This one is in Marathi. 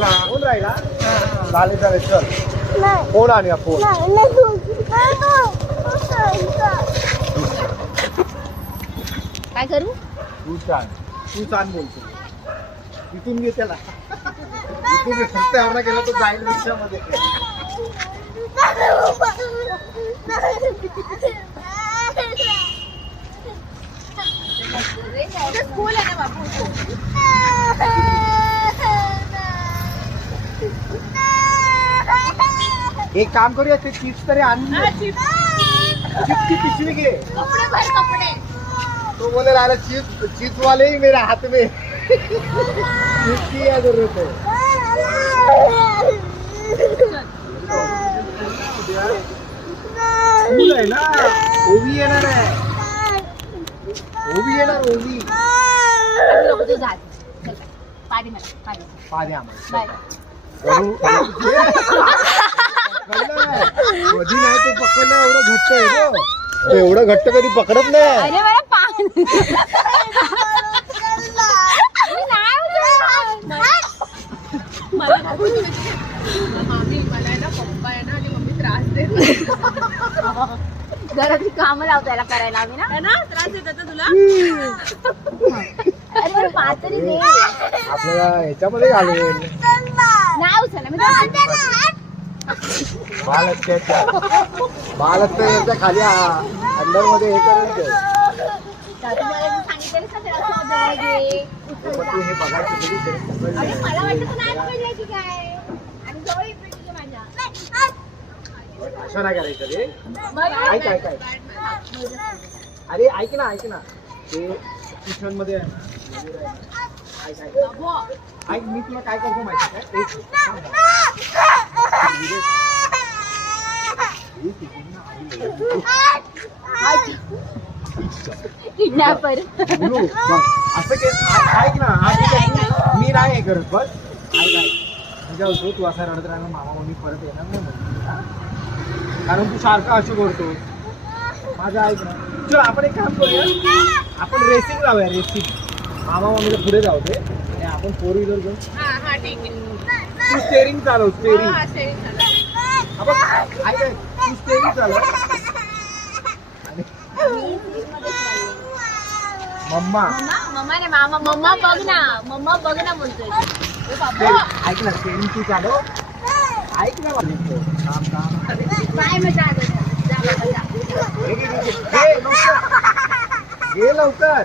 राहिला चालेल चालेल चल फोन आणूया फोन काय करू तू छान बोलतो इथून घे त्याला इथून रस्त्यावर गेला तो जाईल रिक्षामध्ये स्कूल आहे ना बाबू एक काम करूया ते चिप्स तरी आण चिप्स की पिशवी घे कपडे तो बोले राहिला चिप्स वाले ही मेरे हाथ में चिप्स की क्या जरूरत है स्कूल आहे ना ओवी येणार आहे ओवी येणार ओवी पाणी मला पाणी आम्हाला बाय कधी नाही ते पकडलं एवढं घट्ट आहे तो एवढं घट्ट कधी पकडत नाही अरे मला पाणी घरातली कामं लावतो याला करायला आम्ही ना त्रास देतात तुला अरे मला पातळी दे आपल्याला ह्याच्यामध्ये घालवेल नाही उचलला मी महालक्ष्मीच्या खाली अंडर मध्ये हे करेल तुम्हाला सांगितलं ना हे बघायचं अरे मला वाटतं तू नाही पकडलं की काय आणि जवळ येतो तुझ्या माझ्या असं नाही करायचं रे ऐक ऐक ऐक अरे ऐक ना ते ट्युशन मध्ये आहे ना ऐक ऐक ऐक मी तुला काय करतो माहिती किडनॅपर असं ऐक ना मी नाही हे करत बस ऐक ऐक म्हणजे होतो तू असा रडत राहिला मामा मम्मी परत येणार नाही म्हणून कारण तू सारखा असं करतो माझं ऐक ना चल आपण एक काम करूया आपण रेसिंग लावूया रेसिंग मामा मम्मीला पुढे जाऊ दे आणि आपण 4 व्हीलर घेऊन तू स्टेरिंग चालव स्टेरिंग ऐक तू स्टेरिंग चालव मम्मा मम्मा ने मामा मम्मा बघ ना बोलतोय ऐक ना स्टेरिंग तू चालव ऐक ना काय मजा घे लवकर